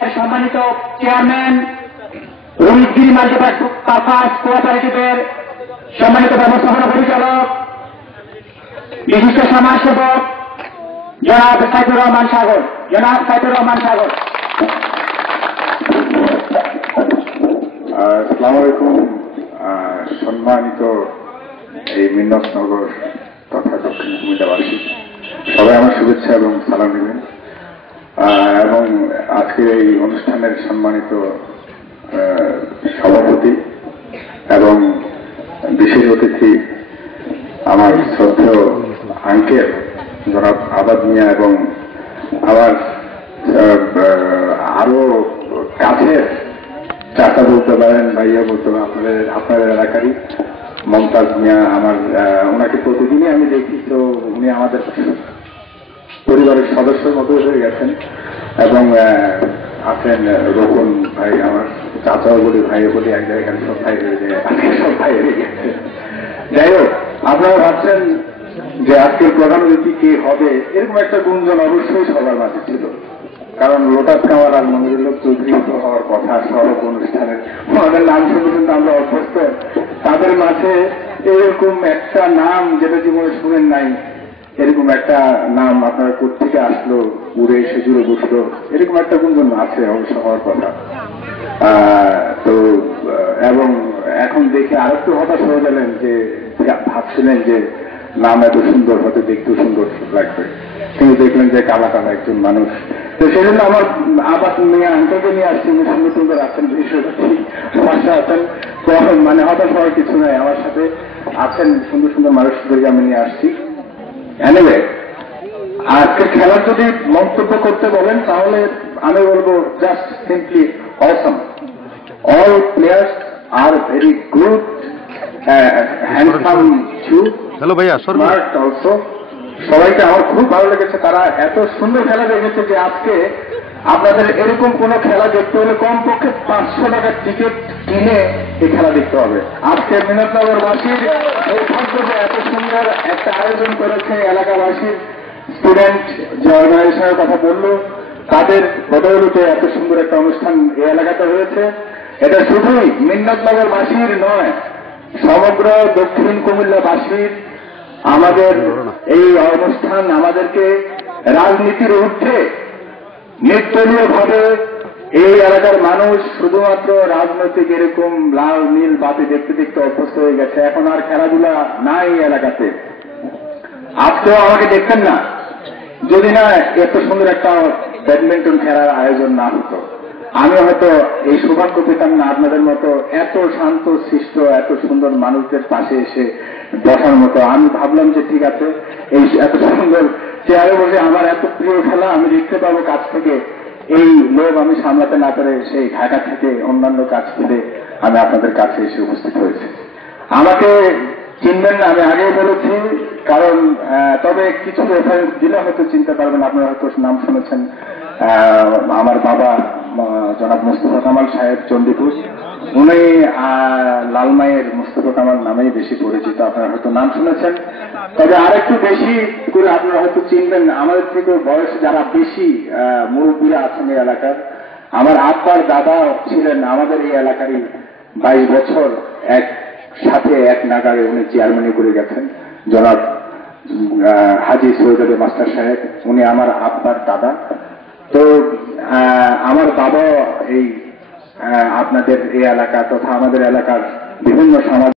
সম্মানিত chairman রুমিতগিরি multipurpose কোঅপারেটিভের সম্মানিত ব্যবস্থাপনা পরিচালক বিশিষ্ট সমাজসেবক জনাব সাইদুর রহমান সাগর। আসসালামু আলাইকুম। সম্মানিত এই মিন্নতনগর তথা দক্ষিণ কুমিল্লাবাসী, সবাই আমার শুভেচ্ছা এবং সালাম নেবেন। এবং আজকের এই অনুষ্ঠানের সম্মানিত সভাপতি এবং বিশেষ অতিথি আমার শ্রদ্ধেয় আঙ্কেল জনাব আবাদ মিয়া এবং আমার আরো কাছের চাচা বলতে পারেন, ভাইয়া বলতে পারেন, আপনাদের এলাকারই মমতাজ মিয়া। ওনাকে প্রতিদিনই আমি দেখি, তো উনি আমাদের পরিবারের সদস্যের মতো হয়ে গেছেন। এবং আছেন রোকন ভাই, আমার চাচাও বলি, ভাইও বলি, এক জায়গায় সব ভাই হয়ে যায়, সব ভাই হয়ে গেছে। যাই হোক, আপনারা ভাবছেন যে আজকের প্রধান অতিথি কে হবে, এরকম একটা গুঞ্জন অবশ্যই সবার মাঝে ছিল। কারণ লোটাস কামার আর মনিরুল্লাহ চৌধুরী হওয়ার কথা সড়ক অনুষ্ঠানের, ওনাদের নাম শুনে কিন্তু আমরা অভ্যস্ত। তাদের মাঝে এরকম একটা নাম যেটা জীবনে শুনেন নাই, এরকম একটা নাম আপনার কোথেকে আসলো, উড়ে এসে জুড়ে বসলো, এরকম একটা গুঞ্জন আছে অবশ্য হওয়ার কথা। তো এবং এখন দেখে আরেকটু হতাশ হয়ে গেলেন যে ভাবছিলেন যে নাম এত সুন্দর হতে, দেখতেও সুন্দর লাগবে, কিন্তু দেখলেন যে কালা কালা একজন মানুষ। তো সেই জন্য আমার আবার নিয়ে আন্তর্জাতিক নিয়ে আসছি, সুন্দর সুন্দর আছেন, ভাষা আছেন, তো মানে হতাশ হওয়ার কিছু নাই। আমার সাথে আছেন সুন্দর সুন্দর মানুষদেরকে আমি নিয়ে আসছি। এনিওয়ে, আজকে খেলার যদি মন্তব্য করতে বলেন তাহলে আমি বলবো just simply Assam. All players are very good, handsome, hello ভাইয়া, স্মার্ট অলসো। সবাইকে আমার খুব ভালো লেগেছে, তারা এত সুন্দর খেলা দেখেছে যে আজকে আপনাদের এরকম কোন খেলা দেখতে হলে কমপক্ষে 500 টাকার টিকিট কিনে এই খেলা দেখতে হবে। আজকে মিন্নতনগরবাসীর এই ভাগ্য যে এত সুন্দর একটা আয়োজন করেছে, এলাকাবাসীর স্টুডেন্ট যে অর্গানাইজেশনের কথা বললো, তাদের বদৌলতে এত সুন্দর একটা অনুষ্ঠান এই এলাকাতে হয়েছে। এটা শুধুই মিন্নতনগরবাসীর নয়, সমগ্র দক্ষিণ কুমিল্লাবাসীর। আমাদের এই অনুষ্ঠান আমাদেরকে রাজনীতির ঊর্ধ্বে নির্দলীয় ভাবে এই এলাকার মানুষ শুধুমাত্র রাজনৈতিক এরকম লাল নীল বাতি দেখতে দেখতে অভ্যস্ত হয়ে গেছে। এখন আর খেলাধুলা নাই এই এলাকাতে। আজকেও আমাকে দেখতেন না যদি না এত সুন্দর একটা ব্যাডমিন্টন খেলার আয়োজন না হতো। আমি হয়তো এই সৌভাগ্য পেতাম না আপনাদের মতো এত শান্ত শিষ্ট, এত সুন্দর মানুষদের পাশে এসে বসার মতো। আমি ভাবলাম যে ঠিক আছে, এই এত সুন্দর চেয়ারে বসে আমার এত প্রিয় খেলা আমি দেখতে পাবো কাছ থেকে। এই লোক আমি সামলাতে না পারে সেই ঢাকা থেকে অন্যান্য কাজ ফেলে আমি আপনাদের কাছে এসে উপস্থিত হয়েছি। আমাকে চিনবেন না, আমি আগেই বলেছি, কারণ তবে কিছু রেফারেন্স দিলে হয়তো চিনতে পারবেন। আপনারা হয়তো নাম শুনেছেন, আমার বাবা জনাব মুস্তফা কামাল সাহেব চণ্ডীপুর, উনি লালমাইয়ের মুস্তফা কামাল নামেই বেশি পরিচিত, আপনারা হয়তো নাম শুনেছেন। তবে আরেকটু বেশি করে আপনারা হয়তো চিনবেন, আমাদের থেকে বয়স যারা বেশি মুরব্বীরা আছেন এই এলাকার। আমার আব্বার দাদা ছিলেন আমাদের এই এলাকারই 22 বছর এক সাথে এক নাগারে উনি চেয়ারম্যানই করে গেছেন, জনাব হাজি সৈয়দ আলী মাস্টার সাহেব, উনি আমার আব্বার দাদা। তো আমার বাবা এই আপনাদের এই এলাকা তথা আমাদের এলাকার বিভিন্ন সমাজ